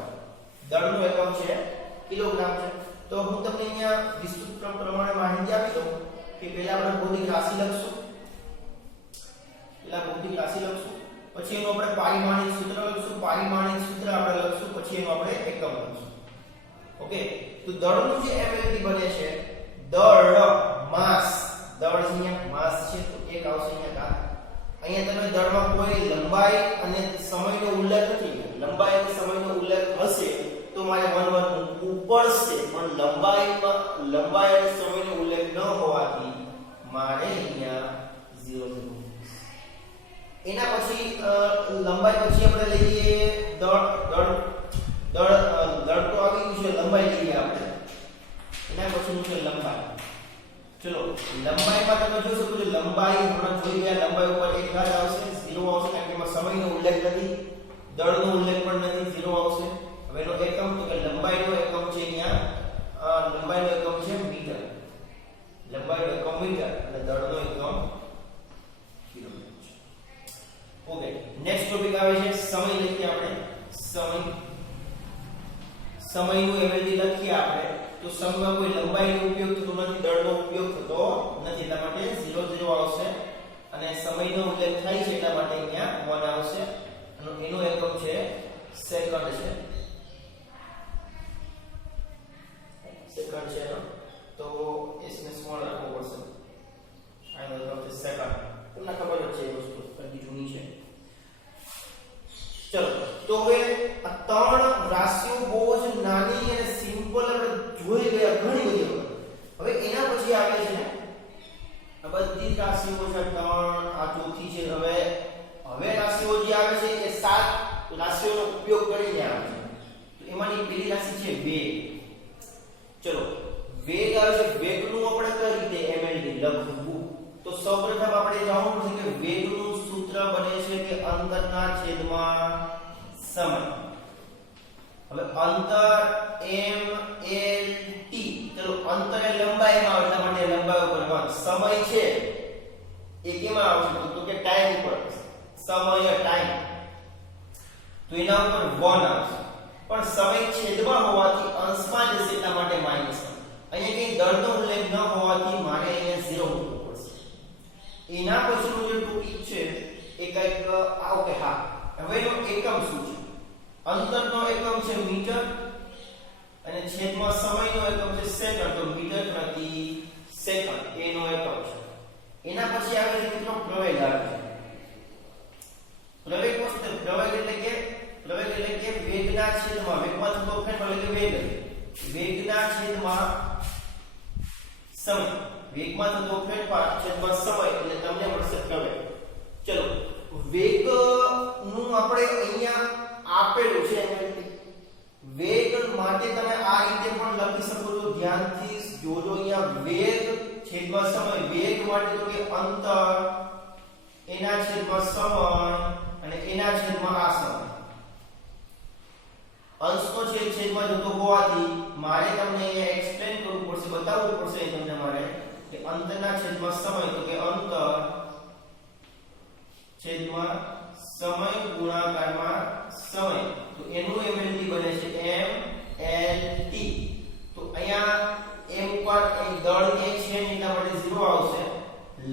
દળનો એકમ છે કિલોગ્રામ છે. તો હું તમને અહીંયા વિસ્તૃત પ્રમાણે માહિતી આપી દઉં કે પહેલા આપણે ભૌતિક રાશિ લખશું, પછી એનું આપણે પારિમાણિક સૂત્ર લખશું, પારિમાણિક સૂત્ર આપણે લખશું, પછી એનું આપણે એકમ લખશું. ઓકે, તો દળનું જે MLT બને છે, દળ માસ, દળ અહીંયા માસ છે, તો એક આવશે અહીંયા ઘાત. અહીંયા તમે દળમાં કોઈ લંબાઈ અને સમયનો ઉલ્લેખ નથી. લંબાઈ અને સમયનો ઉલ્લેખ હશે તો મારે 1 મૂકવું પડશે, પણ લંબાઈ અને સમયનો ઉલ્લેખ ન હોવાથી મારે અહીંયા 0 એના પછી લંબાઈ પછી આપણે લઈએ દળ તો આવી ગયું છે. લંબાઈ લઈએ આપણે, એના પછીનું છે લંબાઈ. ચલો લંબાઈમાં તમે જોઈ શકો છો, લંબાઈ હમણાં જોઈ ગયા, લંબાઈ ઉપર એક ઘાત આવશે, 0 આવશે, કારણ કે એમાં સમયનો ઉલ્લેખ નથી, દળનો ઉલ્લેખ પણ નથી, 0 આવશે. હવે એનો એકમ, તો કે લંબાઈનો એકમ છે અહીંયા, લંબાઈનો એકમ છે મીટર, લંબાઈનો એકમ મીટર અને દળનો એકમ કિલોમીટર. ઓકે, નેક્સ્ટ ટોપિક આવે છે સમય. લખીએ આપણે સમયનું MLT લખીએ આપણે. તો સમયમાં કોઈ લંબાઈનો ઉપયોગ થતો નથી, દળનો ઉપયોગ થતો નથી, એટલા માટે 0 આવશે. અને સમયનો ઉલ્લેખ થાય છે એટલા માટે અહીંયા 1 આવશે. અને એનો એકમ છે સેકન્ડ છે. તો s ને સ્મોલ રાખવો પડશે. આનો એકમ છે સેકન્ડ. તમને ખબર જ છે એ વસ્તુ કદી જૂની છે. ચલો તો હવે આ 3 રાશિઓ બહુ જ નાની અને સિમ્પલ આપણે જોઈ ગયા ઘણી બધી વખત. હવે એના પછી આવે છે આ બધી રાશિઓ છે 3, આ ચોથી છે. હવે રાશિઓ જે આવે છે એ 7 રાશિઓનો ઉપયોગ કરીને આવે છે. તો એમાંની પહેલી રાશિ છે વેગ. ચલો વેગ આવે છે. વેગનું આપણે કઈ રીતે MLT લખવું? તો સૌપ્રથમ આપણે જાણવું પડશે કે વેગનું કે અંતરના છેદમાં સમય. હવે અંતર m l t, ચલો અંતર એ લંબાઈમાં આવે એટલા માટે લંબાઈ ઉપર 1, સમય છે એ કેમાં આવશે તો કે ટાઈમ ઉપર, સમય ટાઈમ, તો એના ઉપર 1 આવશે. પણ સમય છેદમાં હોવાથી અંશમાં જશે એટલા માટે માઈનસ. અહીંયા કઈ દળનો ઉલ્લેખ ન હોવાથી મારે અહીંયા 0 મૂકવું પડશે. એના પછીનું જે ટોપિક છે એ કંઈક આવો કે હા. હવે એનો એકમ શું છે? અંતરનો એકમ છે મીટર અને છેદમાં સમયનો એકમ છે સેકન્ડ, તો મીટર પ્રતિ સેકન્ડ એનો એકમ છે. એના પછી આવે છે મિત્રો પ્રવેગ આવે છે. પ્રવેગ એટલે કે વેગના છેદમાં વેગમાં થતો ફેરફાર એટલે કે વેગના છેદમાં સમય, વેગમાં થતો ફેરફાર છેદમાં સમય એટલે તમને મળશે પ્રવેગ. ચલો વેગ નું આપણે અહીંયા આપેલું છે, વેગ માટે તમે આ રીતે પણ લખી શકો છો. ધ્યાનથી જોજો, અહીંયા વેગ છેદમાં સમય, વેગ માટે તો કે અંતર એના છેદમાં સમય અને એના છેદમાં આ સમય. અંશનો છેદમાં જતો હોવાથી મારે તમને અહીંયા એક્સપ્લેન કરવું પડશે, બતાવવું પડશે તમને મારે કે અંતરના છેદમાં સમય તો કે અંતર છેદમાં સમય ગુણાકારમાં સમય, તો એનું MLT બને છે MLT. તો અહીંયા m ઉપર અહીં દળ કે છે એટલા માટે 0 આવશે.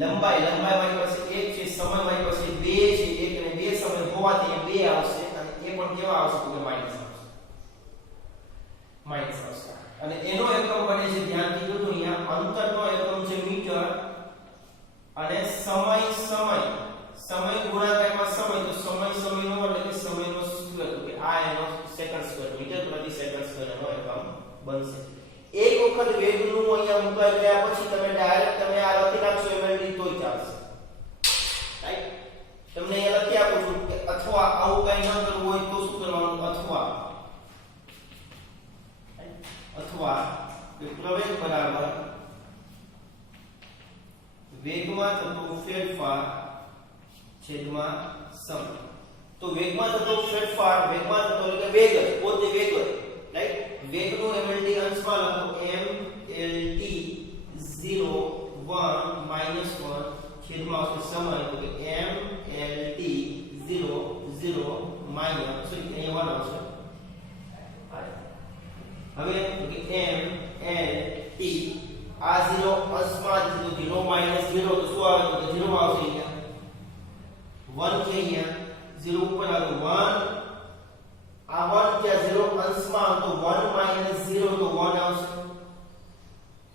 લંબાઈ મારી પાસે 1 છે, સમય મારી પાસે 2 છે, 1 અને 2 સમય હોવાથી 2 આવશે અને એ પણ કેવા આવશે તો કે માઈનસ આવશે. અને એનો એકમ બને છે, ધ્યાનથી જોજો અહીંયા અંતરનો એકમ છે મીટર અને સમય ગુણાકારમાં સમય, તો સમયનો એટલે કે સમયનો સ્ક્વેર, તો કે આ એનો સેકન્ડ સ્ક્વેર, મીટર પ્રતિ સેકન્ડ સ્ક્વેર એનો એકમ બનશે. એક વખત વેગનું અહીંયા મુકાઈ ગયા પછી તમે ડાયરેક્ટ તમે આ લખી નાખશો MLT તોય ચાલશે. રાઈટ? તમને અહીંયા લખી આપું છું કે અથવા આવું કઈ ન કરવું હોય તો શું કરવાનું, અથવા કે પ્રવેગ બરાબર વેગમાં થતો ફેરફાર છેદમાં સમય. તો વેગમાં થતો ફેરફાર, વેગમાં થતો એટલે કે વેગ પોતે વેગ, રાઈટ? વેગનું MLT અંશમાં લખો MLT 0 1 -1 છેદમાં આવશે સમય, તો કે MLT 0 0 - અહીંયા 1 આવશે. હવે તો કે MLT આ 0 અંશમાં તો 0 - 0 તો શું આવે તો 0 આવશે. અહીંયા 1 છે, અહીંયા 0 ઉપર આવે 1, આ 1 કે 0 અંશમાં તો 1 - 0 તો 1 આવશે.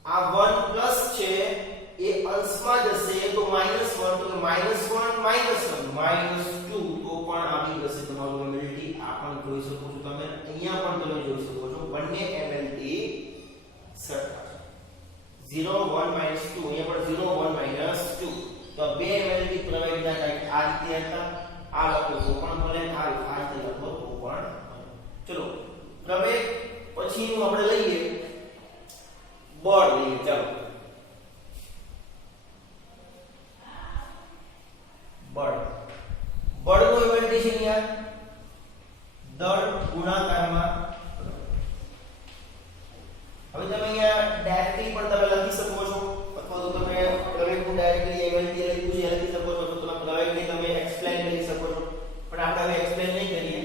આ 1 પ્લસ છે એ અંશમાં જશે તો -1, તો કે -1 -2 તો પણ આવી જશે તમારું MLT. આ પણ જોઈ શકો છો તમે, અહીંયા પણ તમે જોઈ શકો છો બંને MLT સરખા છે. 0 1 -2, અહીંયા પણ 0 1 -2, તો બે MLT પ્રવેગના ટાઈપ આ રીતે હતા. આ લખો તો પણ ભલે, આ રીતે લખો તો પણ. ચલો પ્રવેગ પછીનું આપણે લઈએ બળ લઈએ. ચાલો બળનો MLT છે અહીંયા દળ ગુણાકારમાં. હવે તમે અહીંયા ડાયરેક્ટલી પણ તમે લખી શકો છો, અથવા તો તમે પ્રવેગનું ડાયરેક્ટલી MLT લખી શકો છો, તો તમે પ્રવેગને તમે એક્સપ્લેન કરી શકો છો. પણ આપણે હવે એક્સપ્લેન નહીં કરીએ.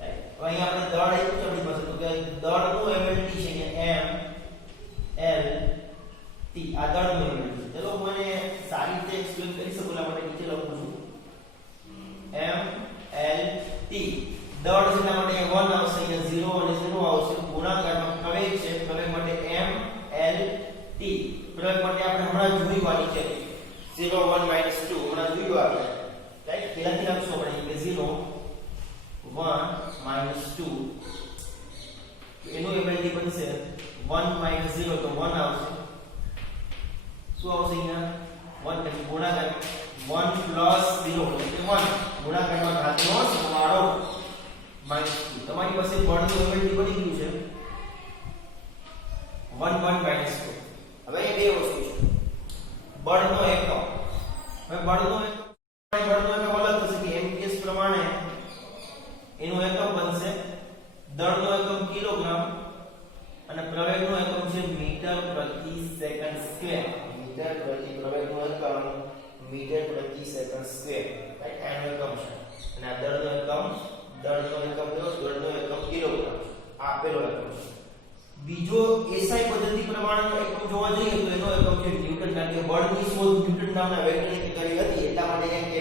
હવે અહીંયા આપણે દળ આપ્યું છે આપણી પાસે, તો કે દળનું MLT છે MLT. આ દળનું MLT. ચલો મને સારી રીતે એક્સપ્લેન કરી શકું એટલા માટે નીચે લખું છું MLT. દળ છે એટલા માટે 1 આવશે, અહીંયા 0 અને 0 આવશે. ગુણાકારમાં પ્રવેગ છે, પ્રવેગ માટે MLT. પ્રવેગ માટે આપણે હમણાં જોઈવાની છે 0 1 - 2 હમણાં જોયું આપણે, રાઈટ? પહેલાથી લખશું આપણે કે 0 1 - 2 એનું MLT બનશે 1 - 0 તો 1 આવશે. શું આવશે અહીંયા 1 પછી ગુણાકાર 1 + 0 એટલે 1 ગુણાકારમાં ઘાતનો સરવાળો -2. તમારી પાસે બળનું MLT બની ગયું છે 1 1 - 2. હવે એ બે વસ્તુ છે બળનો એકમ. હવે બળનો એકમ બળનો એકમ અલગ થશે કે એમપીએસ પ્રમાણે એનું એકમ બનશે દળનો એકમ કિલોગ્રામ અને પ્રવેગનો એકમ છે મીટર પ્રતિ સેકન્ડ સ્ક્વેર મીટર પ્રતિ પ્રવેગનો એકમ મીટર પ્રતિ સેકન્ડ સ્ક્વેર રાઈટ એનો એકમ છે અને આ દળનો એકમ કિલોગ્રામ આ પેલો એકમ છે બીજો એસઆઈ પદ્ધતિ પ્રમાણેનો એકમ જોવા જઈએ તો એનો એકમ છે ન્યૂટન કારણ કે બળની શોધ ન્યૂટન નામના વૈજ્ઞાનિકે કરી હતી એટલા માટે અહીંયા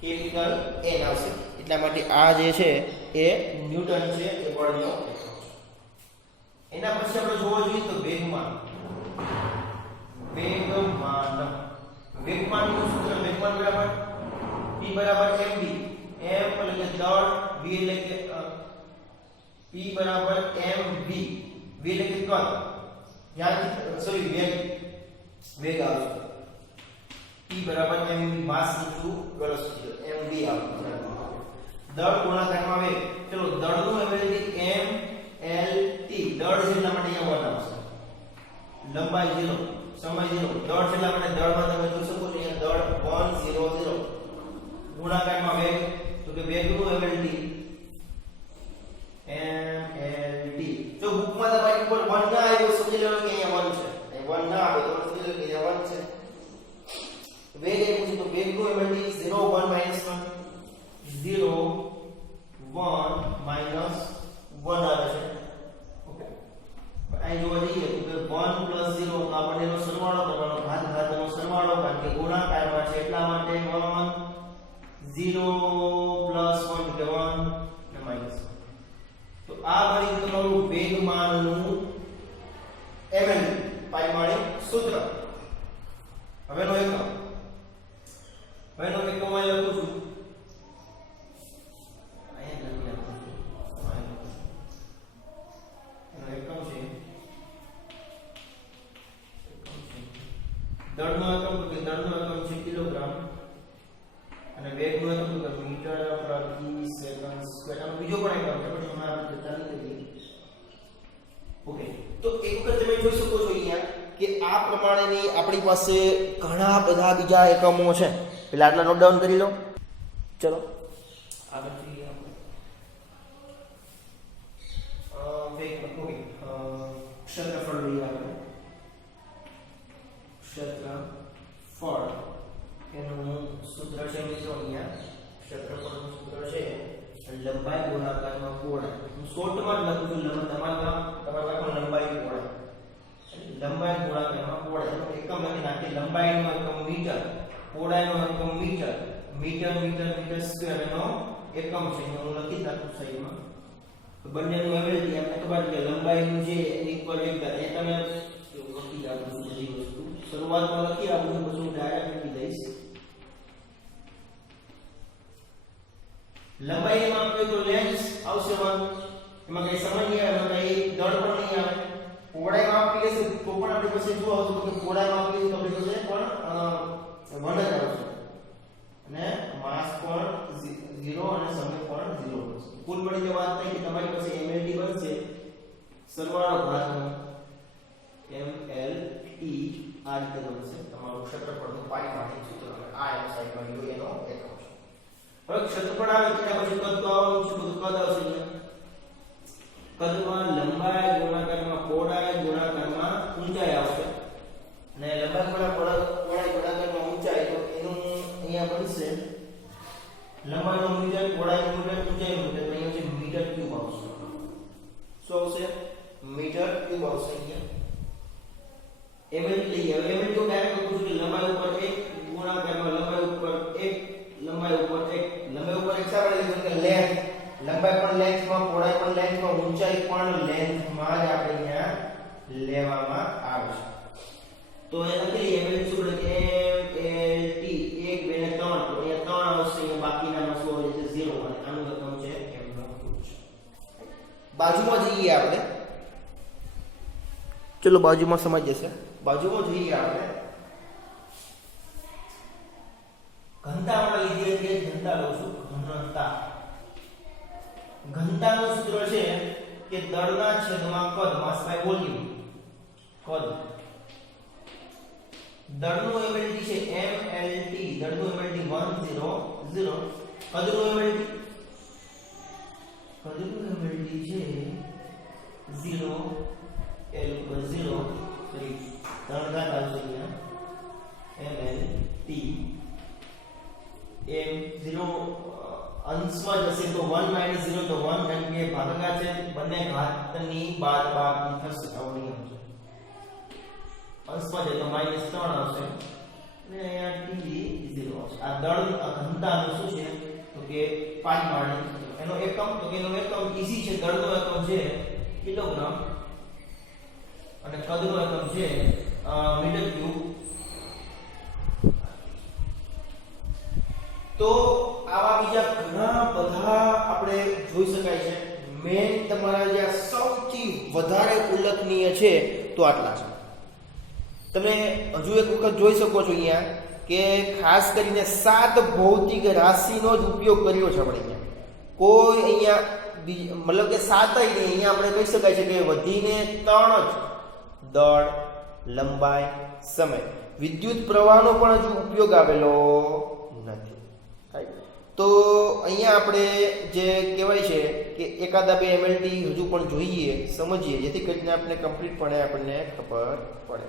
કેપિટલ N આવશે એટલા માટે આ જે છે એ ન્યૂટન છે એ બળનો એકમ છે એના પછી આપણે જોવા જોઈએ તો વેગમાનનું સૂત્ર વેગમાન બરાબર p બરાબર mv m એટલે કે દળ v એટલે કે p બરાબર mv v એટલે કે કદ સોરી વેગ આવશે p બરાબર mv માસ ઇન્ટુ વેલોસિટી mv આવશે દળ ગુણાકારમાં વેગ ચલો દળનું એવરેજ m l t દળ જેટલા માટે અહીંયા 1 આવશે લંબાઈ 0 સમય 0 દળ જેટલા માટે દળમાં તમે જોઈ શકો છો અહીંયા દળ 1 0 0 ગુણાકારમાં વેગ તો કે વેગનું એવરેજ mlt જો બુકમાં તમારી ઉપર 1 ના આવ્યો સમજી લેવાનું કે અહીંયા 1 છે 1 ના આવે તો સમજી લો કે અહીંયા 1 છે વેગ એ પૂછ્યું તો વેગનું એવરેજ 0 1 -1 0 1 -1 આવે છે ઓકે અહીં જોવા જઈએ તો કે 1 + 0 તો આપણે એનો સરવાળો કરવાનો ઘાતનો સરવાળો કારણ કે ગુણાકારમાં છે એટલા માટે 1 0 + 1 કે 1 ને -1 તો આ બની તમારું વેગમાનનું ml પારિમાણિક સૂત્ર હવેનો એકમ અહીં લખું છું દળનો એકમ તો કે દળનો એકમ છે કિલોગ્રામ અને વેગનો એકમ તો કે મીટર પ્રતિ સેકન્ડ સ્ક્વેર આનો બીજો પણ એકમ છે પણ એમાં આપણે ચાલી લઈએ ઓકે તો એક વખત તમે જોઈ શકો છો અહીંયા કે આ પ્રમાણેની આપણી પાસે ઘણા બધા બીજા એકમો છે પેલા આટલા નોટ ડાઉન કરી લો ચલો આગળ જોઈએ આપણે ક્ષેત્રફળ લઈએ આપણે ક્ષેત્રફળ એનું સૂત્ર છે મિત્રો અહીંયા ક્ષેત્રફળનું સૂત્ર છે લંબાઈ ગુણાકારમાં પહોળાઈ હું શોર્ટમાં જ લખું છું તમારા લંબાઈ ગુણાકારમાં પહોળાઈ એકમ લખી નાખી લંબાઈનો એકમ મીટર પહોળાઈનો એકમ મીટર સ્ક્વેર એનો એકમ છે હું લખી નાખું સાઈડમાં તો બંનેનું એવરેજ આપણે ખબર છે લંબાઈનું જે એની પર એક એ તમે લખી આપું છું બધી વસ્તુ શરૂઆતમાં લખી આપું છું પછી હું ડાયરેક્ટ લખી દઈશ લંબાઈ માં આપણે તો લેન્થ આવશે એમાં કઈ સમજ નહીં આવે એમાં કઈ દળ પણ નહીં આવે પહોળાઈમાં આપી લેશું તો પણ આપણી પાસે શું આવશે તો કે પહોળાઈમાં આપી લેશું તો આપણી પાસે પણ 1 જ આવશે અને માસ પણ 0 અને સમય પણ 0 હશે કુલ મળીને વાત થઈ કે તમારી પાસે mlt બનશે સરવાળો ઘાતનો mlt આ રીતે બનશે તમારું ક્ષેત્રફળનું પારિમાણિક સૂત્ર આ એમ સાઈડમાં લો એનો એકમ છે હવે ક્ષેત્રફળ આવે ત્યાર પછી કદ તો આવવાનું છે બધું કદ આવશે કદમાં લંબાઈ ગુણાકારમાં પહોળાઈ ગુણાકારમાં ઊંચાઈ આવશે અને લંબાઈ પહોળાઈ ગુણાકારમાં ઊંચાઈ તો એનું અહીંયા બનશે લંબાઈનો મીટર પહોળાઈનો મીટર ઊંચાઈનો મીટર અહીંયા છે મીટર ક્યુબ આવશે શું આવશે મીટર ક્યુબ આવશે અહીંયા ml લઈએ હવે ml તો ડાયરેક્ટ લખું છું કે લંબાઈ ઉપર 1 ગુણાકારમાં લંબાઈ ઉપર 1 લંબાઈ ઉપર 1 શાને લખું કે લેન્થ લંબાઈ પણ લેન્થમાં પહોળાઈ પણ લેન્થમાં ઊંચાઈ પણ લેન્થમાં જ આપણે અહીંયા લેવામાં આવે છે તો એ લખી લઈએ ml સૂત્ર કે mlt 1 2 ને 3 તો અહીંયા 3 આવશે અહીંયા બાકીનામાં શું આવે છે 0 અને આનું એકમ છે m નો ક્યુબ છે બાજુમાં જઈએ આપણે ચલો બાજુમાં સમજ જશે બાજુમાં જોઈએ આપણે ઘનતા આપણે લીધી હતી ઘનતા લઉં છું ઘનતાનું સૂત્ર છે કે દળના છેદમાં કદ માસ બાય વોલ્યુમ કદ દળનું એબિલિટી છે દળનું MLT 1 0 0 કદનું MLT છે 0 L ઉપર 0 3 ત્રણ ઘાત આવશે અહીંયા MLT m 0 અંશમાં જશે તો 1 - 0 તો 1 કારણ કે ભાગાકાર છે બંને ઘાતની બાદબાકી થશે આવો નિયમ છે અંશમાં જાય તો -3 આવશે અને અહીંયા t 0 આવશે આ દળ ઘનતાનું શું છે તો કે પારિમાણિક એનો એકમ તો કે એનો એકમ ઈસી છે દળનો એકમ છે કિલોગ્રામ અને કદનો એકમ છે મીટર ક્યુબ તો આવા બીજા ઘણા બધા આપણે જોઈ શકાય છે મેન તમારા જે સૌથી વધારે ઉલ્લેખનીય છે તો આટલા છે તમે હજુ એક વખત જોઈ શકો છો અહીંયા કે ખાસ કરીને 7 ભૌતિક રાશિનો જ ઉપયોગ કર્યો છે આપણે અહીંયા કોઈ અહીંયા મતલબ કે 7ય નહીં અહીંયા આપણે કહી શકાય છે કે વધીને 3 જ દળ લંબાઈ સમય વિદ્યુત પ્રવાહનો પણ હજુ ઉપયોગ આવેલો નથી તો અહીંયા આપણે જે કહેવાય છે કે એકાદા બે MLT હજુ પણ જોઈએ સમજીએ જેથી કરીને આપણે કમ્પ્લીટપણે આપણને ખબર પડે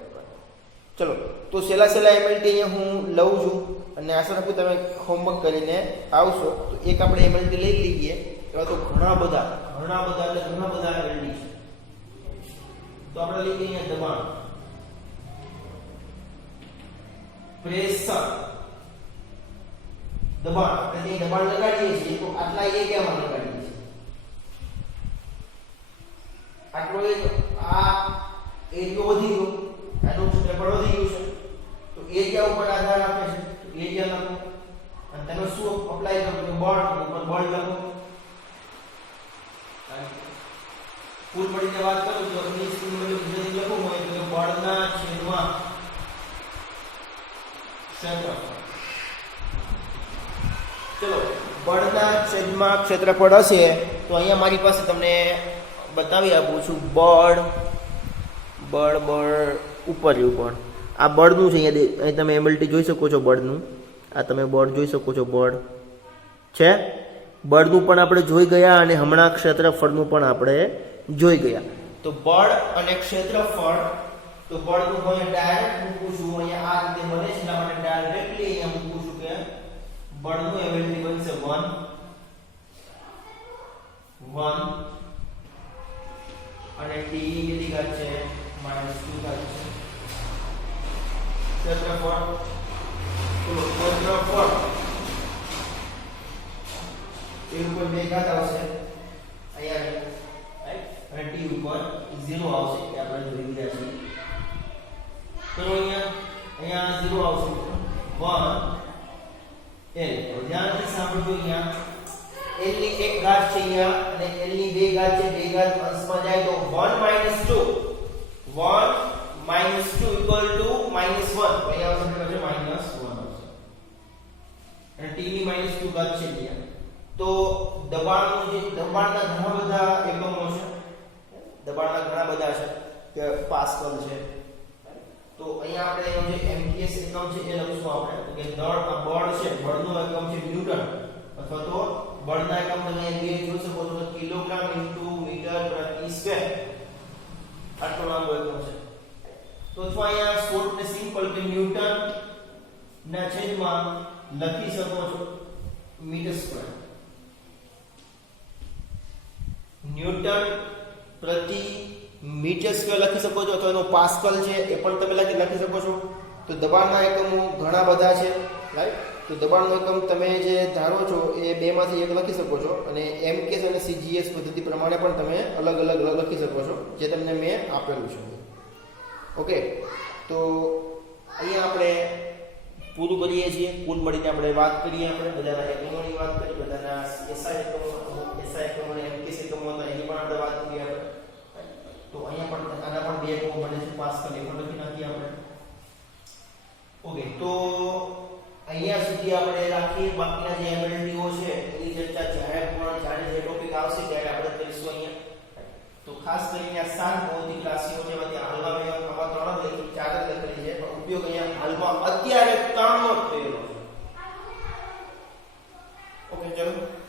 ચલો તો સેલા MLT અહીંયા હું લઉં છું અને આશા રાખું તમે હોમવર્ક કરીને આવશો તો એક આપણે MLT લઈ લઈએ એવા તો ઘણા બધા MLT છે તો આપણે લઈ લઈએ દબાણ પ્રેશર દબાણ આપણે જે દબાણ લગાડીએ છીએ તો આટલા એરિયામાં લગાડીએ છીએ આટલો આ એરિયો વધી ગયો આનું ક્ષેત્રફળ વધી ગયું છે તો એરિયા ઉપર આધાર રાખે છે તો એરિયા લખો અને તેનો શું અપ્લાય કરો તો બળ ઉપર બળ લખો ફૂલ પડીને વાત કરું તો ઇંગ્લિશ સ્કૂલમાં જો ગુજરાતી લખવું હોય તો બળના છેદમાં ક્ષેત્રફળ ચલો બળના છેદમાં ક્ષેત્રફળ હશે તો અહીંયા મારી પાસે તમને બતાવી આપું છું બળ ઉપર આ બળનું છે અહીંયા તમે MLT જોઈ શકો છો બળનું આ તમે બળ જોઈ શકો છો બળ છે બળનું પણ આપણે જોઈ ગયા અને હમણાં ક્ષેત્રફળનું પણ આપણે જોઈ ગયા તો બળ અને ક્ષેત્રફળ તો બળનું હું ડાયરેક્ટ મૂકું છું અહીંયા આ રીતે બને છે એટલા માટે ડાયરેક્ટલી અહીંયા મૂકું છું કે બળનું MLT બનશે 1 અને t કેટલી ઘાત છે -2 ઘાત છે ક્ષેત્રફળ એ ઉપર 2 ઘાત આવશે અહીંયા રાઈટ અને t ઉપર 0 આવશે કે આપણે જોઈ ગયા છે તો અહીંયા 0 આવશે 1 l ધ્યાનથી સાંભળજો અહીંયા l ની 1 ઘાત છે અહીંયા અને l ની 2 ઘાત છે 2 ઘાત અંશમાં જાય તો 1 - 2 1 - 2 equal to -1 તો અહીંયા આવશે -1 આવશે અને t ની -2 ઘાત છે અહીંયા તો દબાણના ઘણા બધા એકમો છે દબાણના ઘણા બધા છે કે પાસ્કલ છે તો અહીંયા આપણે એનો જે MPS એકમ છે એ લખશું આપણે કે બળ છે બળનો એકમ છે ન્યૂટન અથવા તો બળના એકમ તમે બે જોઈ શકો છો કિલોગ્રામ * મીટર પ્રતિ સ્ક્વેર આટલો લાંબો એકમ છે તો અથવા અહીંયા શોર્ટ ને સિમ્પલ કે ન્યૂટન ના છેદમાં લખી શકો છો મીટર સ્ક્વેર ન્યૂટન પ્રતિ મીટર સ્ક્વેર લખી શકો છો અથવા એનો પાસ્કલ છે એ પણ તમે લખી શકો છો તો દબાણના એકમો ઘણા બધા છે રાઈટ તો દબાણનો એકમ તમે જે ધારો છો એ બેમાંથી એક લખી શકો છો અને MKS અને CGS પદ્ધતિ પ્રમાણે પણ તમે અલગ અલગ લખી શકો છો જે તમને મેં આપેલું છે ઓકે તો અહીંયા આપણે પૂરું કરીએ છીએ કુલ મળીને આપણે વાત કરીએ આપણે બધાના એકમોની વાત કરી બધાના SI એકમો અને MKS એકમો હતા એની પણ આપણે વાત કરી આપણે તો અહીંયા પણ આના પણ બે એકમો બને છે પાસ્કલ એ પણ લખી નાખીએ આપણે ઓકે તો અહીંયા સુધી આપણે રાખીએ બાકીના જે MLTઓ છે એની ચર્ચા જ્યારે જે ટોપિક આવશે ત્યારે આપણે કરીશું અહીંયા તો ખાસ કરીને આ 7 ભૌતિક રાશિઓ છે એમાંથી હાલમાં મેં આમાં 3 લખી 4 લખેલી છે પણ ઉપયોગ અહીંયા હાલમાં અત્યારે 3 નો થયેલો છે ઓકે ચલો